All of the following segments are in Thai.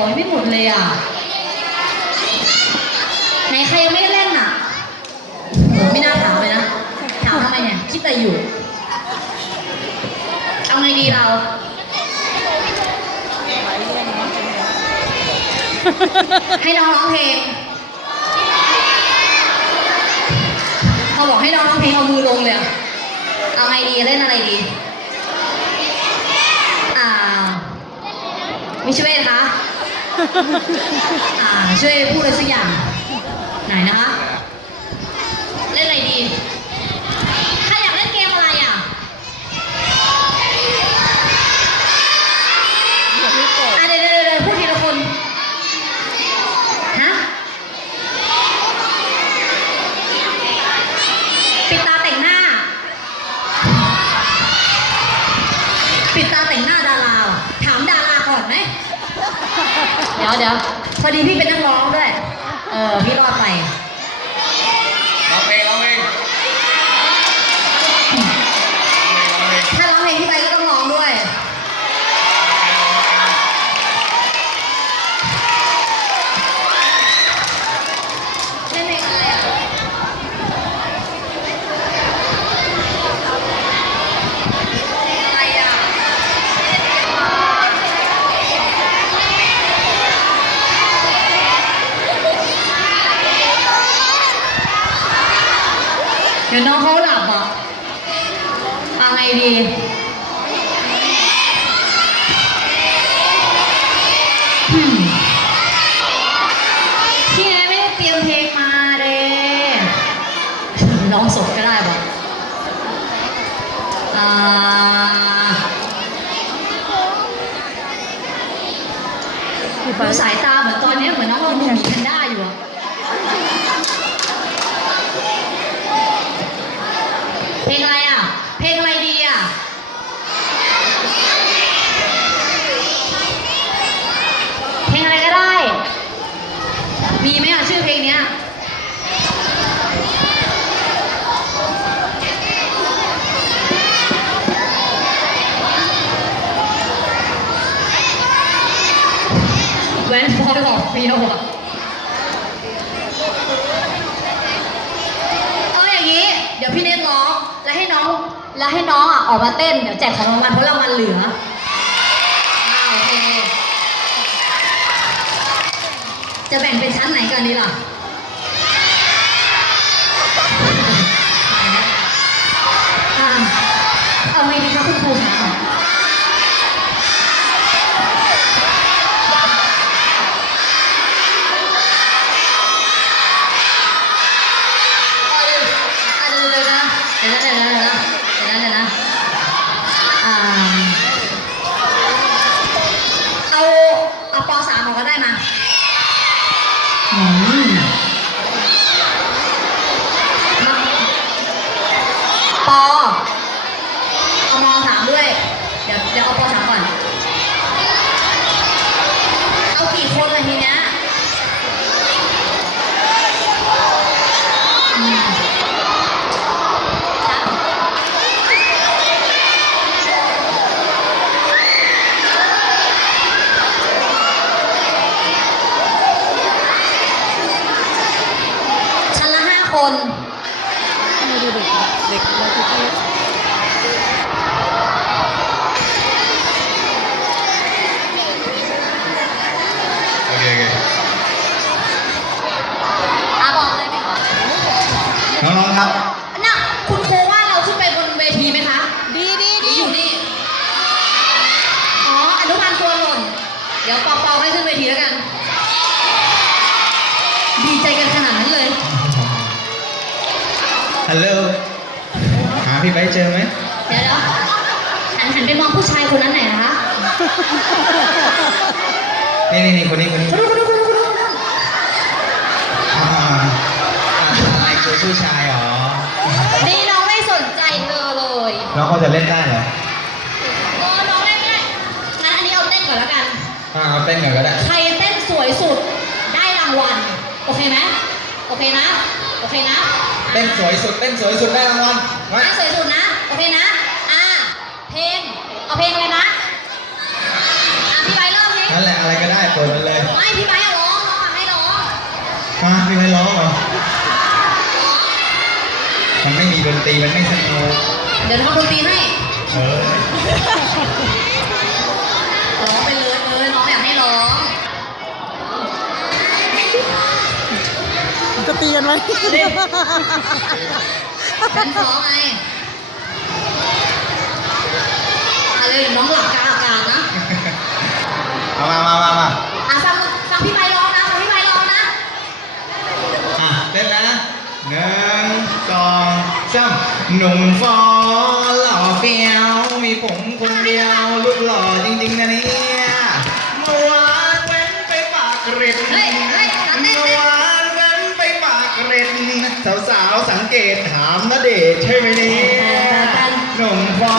ของยังไม่หมดเลยอะ ไหนใครยังไม่ได้เล่นอะโหไม่น่าถามเลยนะ ถามทำไมเนี่ย คิดอะไรอยู่ เอาไงดีเรา ให้น้องร้องเพลงพอบอกให้น้องร้องเพลงเอามือลงเลยอะเอาไงดีเล่นอะไรดี อ่า มิชเวทคะ ช่วยพูดอะไรสักอย่างไหนนะคะ เล่นอะไรดี ถ้าอยากเล่นเกมอะไรอะ อะเดี๋ยวเดี๋ยวเดี๋ยวพูดทีละคน ฮะ ปิดตาแต่งหน้า ปิดตาแต่งหน้าดาราว่ะถามดาราก่อนไหม เดี๋ยวเดี๋ยวพอดีพี่เป็นนักร้องด้วย เออพี่รอดไป ร้องเพลงร้องเพลงร้องเพลง ถ้าร้องเพลงพี่ไปก็ต้องร้องด้วย เล่นเพลงอะไรอะ อะไรอะ เดี๋ยวน้องเขาหลับอะเอาไงดีอืมพี่แอนไม่ได้เตรียมเพลงมาเด้ร้องสดก็ได้ป่ะอ่าดูสายตาเหมือนตอนเนี้ยเหมือนน้องเราดูหมีแพนด้าอยู่อะเพลงอะไรอะ เพลงอะไรดีอะ เพลงอะไรก็ได้ มีไหมอะชื่อเพลงเนี้ย แวนฟอร์หลอกเฟียวอะ เอาอย่างนี้ เดี๋ยวพี่เนทร้อง แล้วให้น้อง แล้วให้น้องอะออกมาเต้นเดี๋ยวแจกของรางวัลเพราะรางวัลเหลืออ่าโอเคจะแบ่งเป็นชั้นไหนกันดีล่ะ อ่าเอาไงดีคะอะเดี๋ยวเดี๋ยวนะเดี๋ยวนะเดี๋ยวนะเดี๋ยวนะเดี๋ยวนะเดี๋ยวนะอ่าเอาเอาปสามมาก็ได้มาอืมมาปอเอามสามด้วย เดี๋ยวเดี๋ยวเอาปสามก่อน เอากี่คนเลยทีเนี้ยอืมครับชั้นละห้าคน ไม่ดูเด็กเด็กเราทุกที โอเคโอเค อะบอกเลยไหม น้องๆครับ น่ะคุณครูว่าเราขึ้นไปบนเวทีไหมคะ ดีดีหรือดีอยู่นี่ อ๋อ อนุบาลตัวหล่น เดี๋ยวเปาๆให้ขึ้นเวทีแล้วกัน ดีใจกันขนาดนั้นเลย ฮัลโหล หาพี่ไบร์ทเจอไหมเดี๋ยวเดี๋ยวหันหันไปมองผู้ชายคนนั้นหน่อยนะคะ นี่นี่นี่คนนี้คนนี้คุณดูคุณดูคุณดูคุณดูคุณดู อ่าอ่าอะไรคือ ผู้ชายเหรอนี่น้องไม่สนใจเธอเลยน้องเขาจะเล่นได้เหรอโอ้น้องเล่นได้งั้นอันนี้เอาเต้นก่อนแล้วกัน อ่าเอาเต้นก่อนก็ได้ ใครเต้นสวยสุดได้รางวัล โอเคไหมโอเคนะ โอเคนะเต้นสวยสุดเต้นสวยสุดได้รางวัลมาอะสวยสุดนะ โอเคนะ อะเพลง เอาเพลงอะไรนะ อะพี่ไบร์ทเริ่มนี้นั่นแหละอะไรก็ได้เปิดมันเลย ไม่พี่ไบร์ทอะร้องร้องอะให้ร้อง ฮะมีใครร้องเหรอ มันไม่มีดนตรีมันไม่สนุกเดี๋ยวทำดนตรีให้เออร้องไปเลยเออน้องอยากให้ร้องจะตีกันไหมกันฟ้องไงอะไรเดี๋ยวน้องหลับกลางอากาศนะเอามามามามา อะฟังฟังพี่ไบร์ทร้องนะฟังพี่ไบร์ทร้องนะ อะเต้นนะหนึ่งส จ้าหนุ่มฟอหล่อเฟี้ยว มีผมคนเดียวรูปหล่อจริงๆนะเนี่ยเมื่อวานเว้นไปปากเกร็ดเฮ้ยเฮ้ยตามเต้นเมื่อวานเว้นไปปากเกร็ดสาวๆสังเกตถามนะเดชใช่ไหมเนี่ยหนุ่มฟอ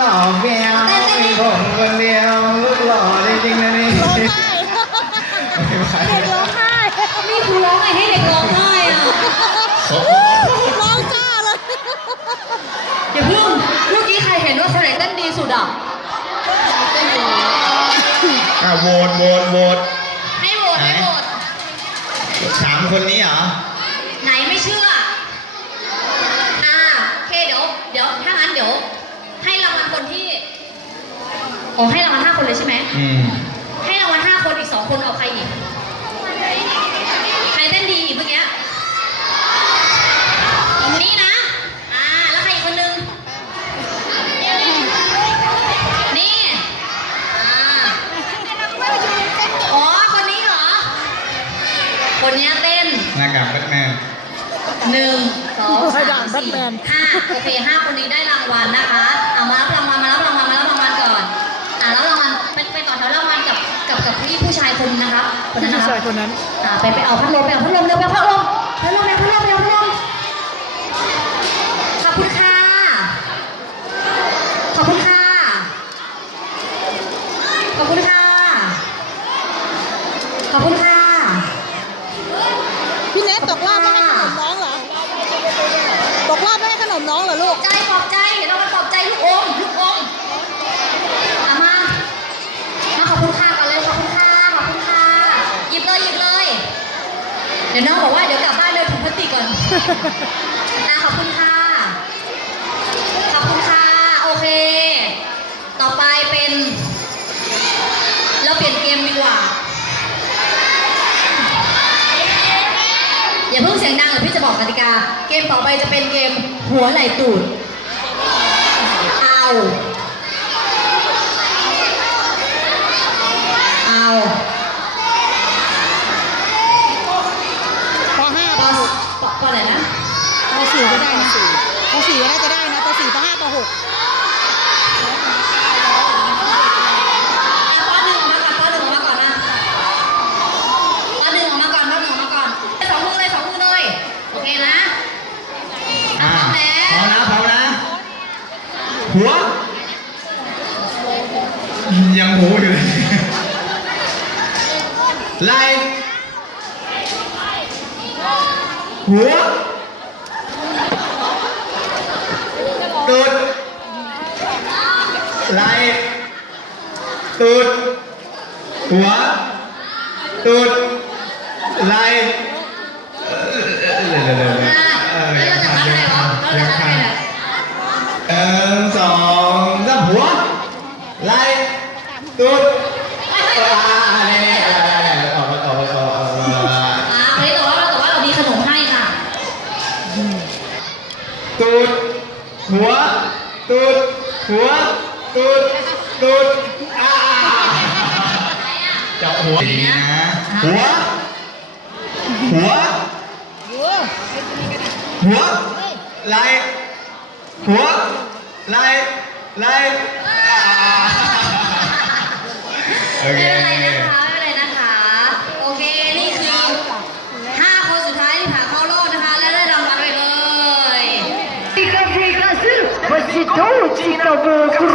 หล่อเฟี้ยว ว่าคนไหนเต้นดีสุดอะอะโหวตโหวตโหวตให้โหวตให้โหวตสามคนนี้เหรอ ไหนไม่เชื่อ อ่าโอเคเดี๋ยวเดี๋ยวถ้างั้นเดี๋ยว ให้รางวัลคนที่อ๋อให้รางวัลห้าคนเลยใช่ไหมอืม นแบทสี่แมนห้าโอเคห้าคนนี้ได้รางวัลนะคะเอามารับรางวัลมารับรางวัลมารับรางวัลก่อนอ่ารับรางวัลไปไปต่อแถวรางวัลกับกับกับพี่ผู้ชายคนนะคะคนนั้นผู้นะชายคะคนนั้นอ่าไปไปเอาพัดลมไปเอาพัดลมเร็วไปเอาพัดลมพัดลมไปเอาพัดลมไปเอาพัดลมขอบคุณค่ะขอบคุณค่ะขอบคุณค่ะขอบคุณค่ะ พี่เนทตกรอบไม่ให้ขนมน้องเหรอ ตกรอบไม่ให้ขนมน้องเหรอลู ปล ก อบใจปลอบใจเรามาปลอบใจลูกอมลูกอมเอามา มาขอบคุณค่ะก่อนเลยขอบคุณค่ะขอบคุณค่ะหยิบเลยหยิบเลย เดี๋ยวน้องบอกว่าเดี๋ยวกลับบ้านเดินถุงพลาสติกก่อนอะขอบคุณค่ะ ขอบคุณค่ะ โอเค ต่อไปเป็น เราเปลี่ยนเกมดีกว่า อย่าเพิ่งเสียงดังเดี๋ยวพี่จะบอกกติกา เกม ต่อไปจะเป็นเกมหัวไหล่ตูด เอา เอาปห้าปปอหกปอปอไหนนะ ปสี่ก็ได้นะปสี่ก็น่าจะได้นะปสี่ปห้าปหก อะปอหนึ่งออกมาก่อนปอหนึ่งออกมาก่อนนะปอหนึ่งออกมาก่อนปอหนึ่งออกมาก่อนสองมือเลยสองมือเลย โอเคนะ อ่า พร้อมแล้ว พร้อมนะพร้อมนะ หัว ยังหูอยู่เลยไหล่หัวตูด ไหล่ตูดหัวตูดไหล่เออเออเออเออเอออะเออแล้วเราจะคัดอะไรวะเราจะคัดอะไรเนี่ย หนึ่งสองสามหัวไหล่ตูดอ่าเนี่ยออกมาออกมาออกมาออกมา อะวันนี้แต่ว่าเราแต่ว่าเรามีขนมให้ค่ะ ตูดหัวตูดหัวตูด ตูดอ่าจับหัวดีนะ หัว หัว หัวไหล่หัวไหล่ไหล่อ่าโอเค ไม่เป็นไรนะคะไม่เป็นไรนะคะ โอเค นี่คือห้าคนสุดท้ายที่ผ่านเข้ารอบนะคะ และได้รางวัลไปเลย Fica, fica assim, você todo tira o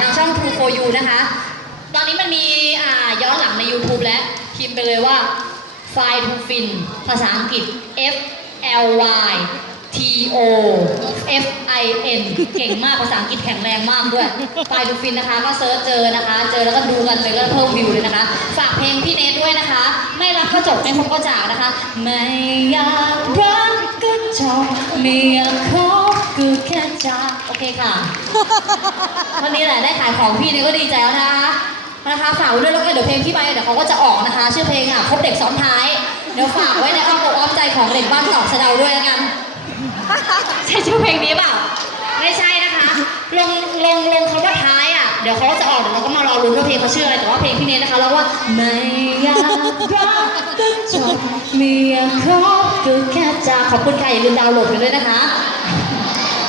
ทางช่อง True for You นะคะ ตอนนี้มันมีอ่าย้อนหลังใน YouTube แล้วพิมพ์ไปเลยว่า Fly to Fin ภาษาอังกฤษ F L Y T O F I N เก่งมากภาษาอังกฤษแข็งแรงมากด้วย Fly to Fin นะคะ ก็เซิร์ชเจอนะคะ เจอแล้วก็ดูกันเลยก็เพิ่มวิวเลยนะคะ ฝากเพลงพี่เนทด้วยนะคะ ไม่รักก็จบไม่พบก็จากนะคะ ไม่อยากรักก็จบไม่อยากคบก็แค่จากโอเคค่ะวันนี้แหละได้ขายของพี่เนี่ยก็ดีใจแล้วนะคะนะคะฝากไว้ด้วยแล้วก็เดี๋ยวเพลงพี่ไปเดี๋ยวเขาก็จะออกนะคะ ชื่อเพลงอะคบเด็กซ้อนท้าย เดี๋ยวฝากไว้ในอ้อมอกอ้อมใจของเด็กบ้านเกาะสะเดาด้วยแล้วกัน ใช่ชื่อเพลงนี้เปล่าไม่ใช่นะคะ ลงลงลงเขาว่าท้ายอะ เดี๋ยวเขาจะออกเดี๋ยวเราก็มารอรุ้นว่าเพลงเขาชื่ออะไรแต่ว่าเพลงพี่เนทนะคะเราว่าไม่อยากรักก็จบไม่อยากคบก็แค่จากขอบคุณค่ะอย่าลืมดาวน์โหลดกันด้วยนะคะ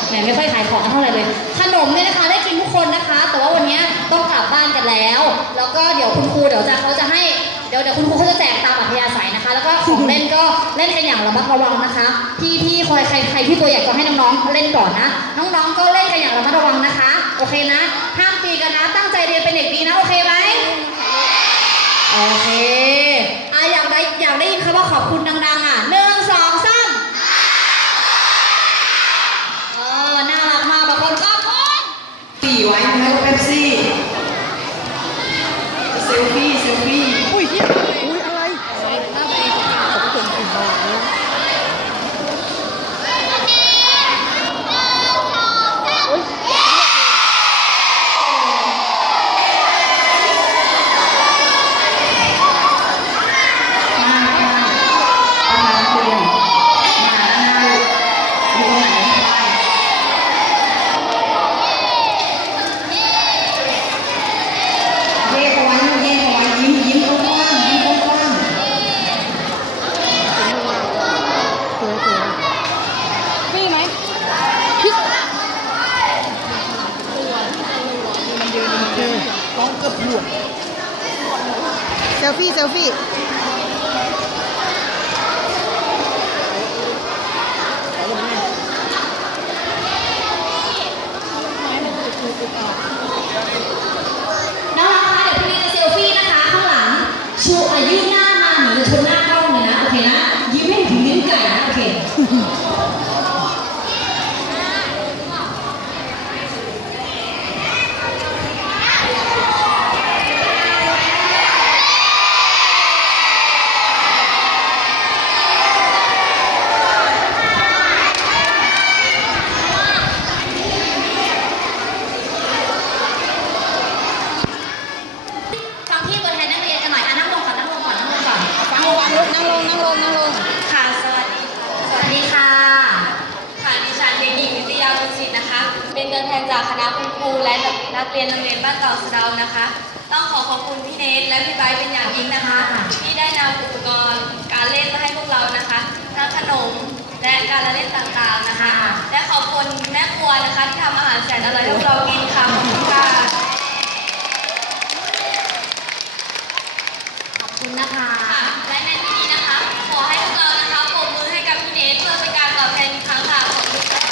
แหมไม่ค่อยขายของเท่าไหร่เลย ขนมเนี่ยนะคะได้กินทุกคนนะคะ แต่ว่าวันนี้ต้องกลับบ้านกันแล้ว แล้วก็เดี๋ยวคุณครูเดี๋ยวจะเขาจะให้ เดี๋ยวเดี๋ยวคุณครูเขาจะแจกตามอัธยาศัยนะคะ แล้วก็ของเล่นก็เล่นกันอย่างระมัดระวังนะคะพี่พี่คอยใครใครที่ตัวอยากจะให้น้องๆเล่นก่อนนะ น้องๆก็เล่นกันอย่างระมัดระวังนะคะ โอเคนะ ห้ามตีกันนะ ตั้งใจเรียนเป็นเด็กดีนะ โอเคไหมโอเค ขนมและการละเล่นต่างๆนะคะ และขอบคุณแม่ครัวนะคะที่ทำอาหารแสนอร่อยให้พวกเรากินค่ะขอบคุณค่ะ ขอบคุณนะคะ ค่ะ และในที่นี้นะคะ ขอให้พวกเรานะคะปรบมือให้กับพี่เนทเพื่อเป็นการตอบแทนอีกครั้งค่ะขอบคุณค่ะ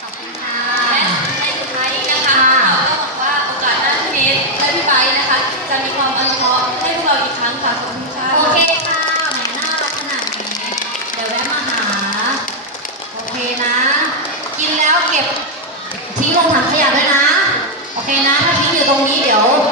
ขอบคุณค่ะ และในสุดท้ายนี้นะคะเราก็หวังว่าโอกาสหน้าพี่เนทและพี่ไบร์ทนะคะ จะมีความอนุเคราะห์ให้พวกเราอีกครั้งค่ะขอบคุณค่ะ โอเคค่ะแหมน่ารักขนาดนี้ เดี๋ยวแวะมาหา โอเคนะ กินแล้วเก็บทิ้งลงถังขยะด้วยนะ โอเคนะ ถ้าทิ้